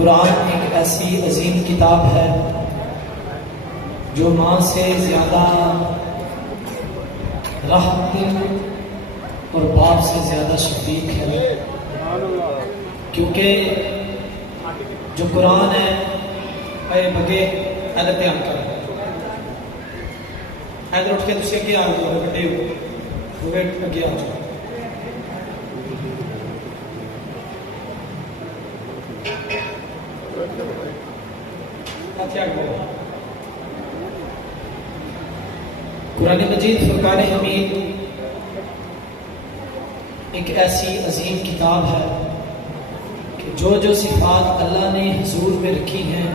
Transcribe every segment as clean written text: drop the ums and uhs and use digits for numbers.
قرآن ایک ایسی عظیم کتاب ہے جو ماں سے زیادہ رحم دل اور باپ سے زیادہ شفیق ہے، کیونکہ جو قرآن ہے اے بگے ادھر دھیان کر ادھر اٹھ کے تسی اگے آ جاؤ، بڑے ہو اگے آ جاؤ۔ قرآن مجید فرقان حمید ایک ایسی عظیم کتاب ہے کہ جو صفات اللہ نے حضور میں رکھی ہیں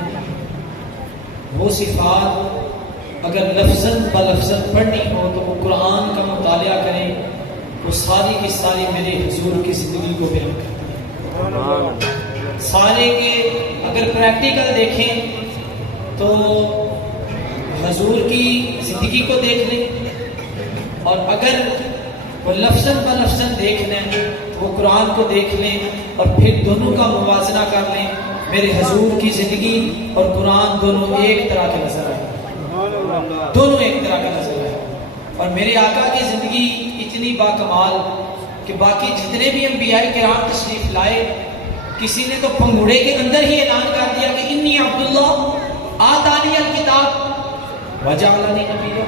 وہ صفات اگر لفظاً بلفظاً پڑھنی ہو تو وہ قرآن کا مطالعہ کریں، وہ ساری کی ساری میرے حضور کی زندگی کو بیان کرتی ہیں۔ سارے کے اگر پریکٹیکل دیکھیں تو حضور کی زندگی کو دیکھ لیں، اور اگر وہ لفظاً بلفظاً دیکھ لیں وہ قرآن کو دیکھ لیں، اور پھر دونوں کا موازنہ کر لیں۔ میرے حضور کی زندگی اور قرآن دونوں ایک طرح کے نظر آئے، دونوں ایک طرح کا نظر آئے۔ اور میرے آقا کی زندگی اتنی باکمال کہ باقی جتنے بھی انبیاء کرام تشریف لائے، کسی نے تو پنگوڑے کے اندر ہی اعلان کر دیا کہ انی عبداللہ آتانی الکتاب وجعلنی نبیا،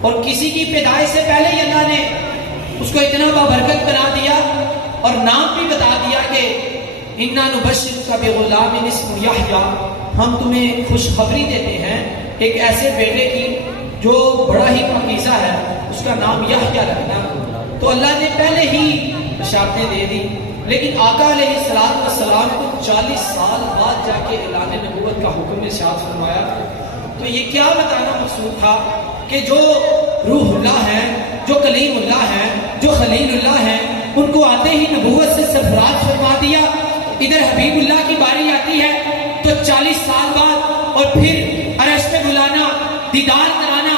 اور کسی کی پیدائش سے پہلے ہی اللہ نے اس کو اتنا بابرکت بنا دیا اور نام بھی بتا دیا کہ انا نبشرک بغلام اسمہ یحییٰ، ہم تمہیں خوشخبری دیتے ہیں ایک ایسے بیٹے کی جو بڑا ہی پاکیزہ ہے، اس کا نام یحییٰ رکھنا۔ تو اللہ نے پہلے ہی بشارتیں دے دی، لیکن آقا علیہ السلام کو 40 سال بعد جا کے اعلان نبوت کا حکم ارشاد فرمایا۔ تو یہ کیا بتانا مقصود تھا کہ جو روح اللہ ہے، جو کلیم اللہ ہے، جو خلیل اللہ ہے، ان کو آتے ہی نبوت سے سرفراز فرما دیا۔ ادھر حبیب اللہ کی باری آتی ہے تو 40 سال بعد، اور پھر عرش پہ بلانا، دیدار کرانا،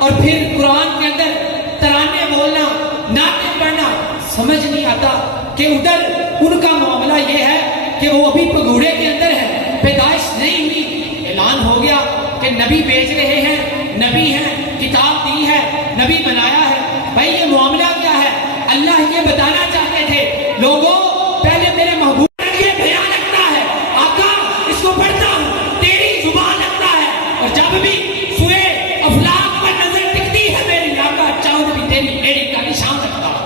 اور پھر قرآن کے اندر ترانے بولنا، نعتیں پڑھنا، سمجھ نہیں آتا کہ ادھر ان کا معاملہ یہ ہے کہ وہ ابھی پگوڑے کے اندر ہے، پیدائش نہیں ہوئی، اعلان ہو گیا کہ نبی بھیج رہے ہیں، نبی ہیں، کتاب دی ہے، نبی بنایا ہے۔ بھائی یہ معاملہ کیا ہے؟ اللہ یہ بتانا چاہتے تھے لوگوں پہلے میرے محبوب یہ بیان لگتا ہے، آقا اس کو پڑھتا ہوں تیری زبان لگتا ہے، اور جب بھی سورہ افلاق پر نظر ٹکتی ہے میری آقا چاند بھی تیری ایڑی کا نشان لگتا ہے۔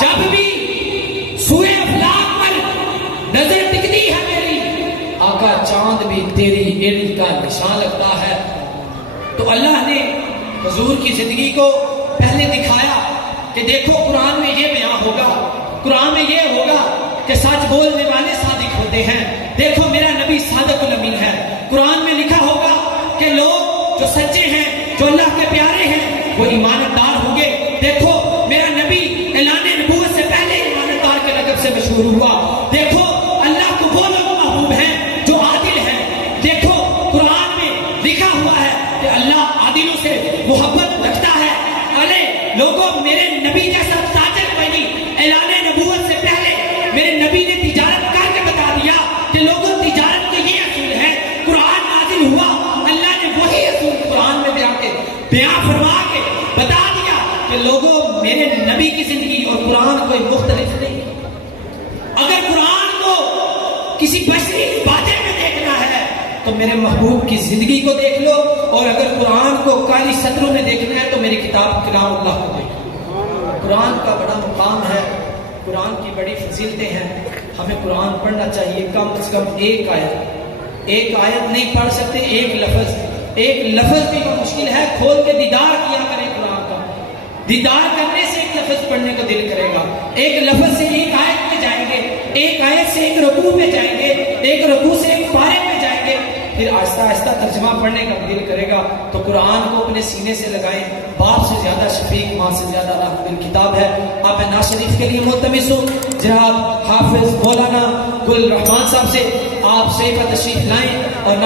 جب بھی سورہ افلاق پر نظر ٹکتی ہے میری آقا چاند بھی تیری ایڑی کا نشان لگتا ہے۔ تو اللہ نے حضور کی زندگی کو پہلے دکھایا کہ دیکھو قرآن میں یہ بیان ہوگا، قرآن میں یہ ہوگا کہ سچ بولنے والے صادق ہوتے ہیں، دیکھو میرا نبی صادق الامین ہے۔ قرآن میں لکھا ہوگا کہ لوگ جو سچے ہیں، جو اللہ کے پیارے ہیں، وہ ایماندار ہوں گے، دیکھو میرا نبی اعلان نبوت سے پہلے ایماندار کے لقب سے مشہور ہوا۔ دیکھو اللہ کو وہ لوگ محبوب ہیں جو عادل ہیں، دیکھو قرآن میں لکھا ہوا ہے کہ اللہ عادلوں سے محبت رکھتا ہے۔ ارے لوگوں میرے نبی جیسا تاجر بنی، اعلان نبوت سے پہلے میرے نبی نے تجارت کر کے بتا دیا کہ لوگوں تجارت کے یہ اصول ہے۔ قرآن نازل ہوا، اللہ نے وہی اصول قرآن میں بیان فرما کے بتا دیا کہ لوگوں میرے نبی کی زندگی اور قرآن کوئی مختلف نہیں۔ اگر قرآن کو کسی بشری باجے میں دیکھنا ہے تو میرے محبوب کی زندگی کو دیکھ لو، اور اگر قرآن کو کالی سطروں میں دیکھنا ہے تو میری کتاب کلام اللہ کو دیکھ لو۔ قرآن کا بڑا مقام ہے، قرآن کی بڑی فضیلتیں ہیں، ہمیں قرآن پڑھنا چاہیے۔ کم از کم ایک آیت نہیں پڑھ سکتے، ایک لفظ بھی مشکل ہے، کھول کے دیدار کیا کریں قرآن کا۔ دیدار کرنے سے ایک لفظ پڑھنے کو دل کرے گا، ایک لفظ سے ایک آیت پہ جائیں گے، ایک آیت سے ایک رکوع پہ جائیں گے، ایک رکوع سے ایک پارے پہ جائیں گے، پھر آہستہ آہستہ ترجمہ پڑھنے کا دل کرے گا۔ تو قرآن کو اپنے سینے سے لگائیں، باپ سے زیادہ شفیق، ماں سے زیادہ رحم دل کتاب ہے۔ آپ ناز شریف کے لیے ملتمس ہوں جناب حافظ مولانا گل رحمان صاحب سے آپ شریف تشریف لائیں اور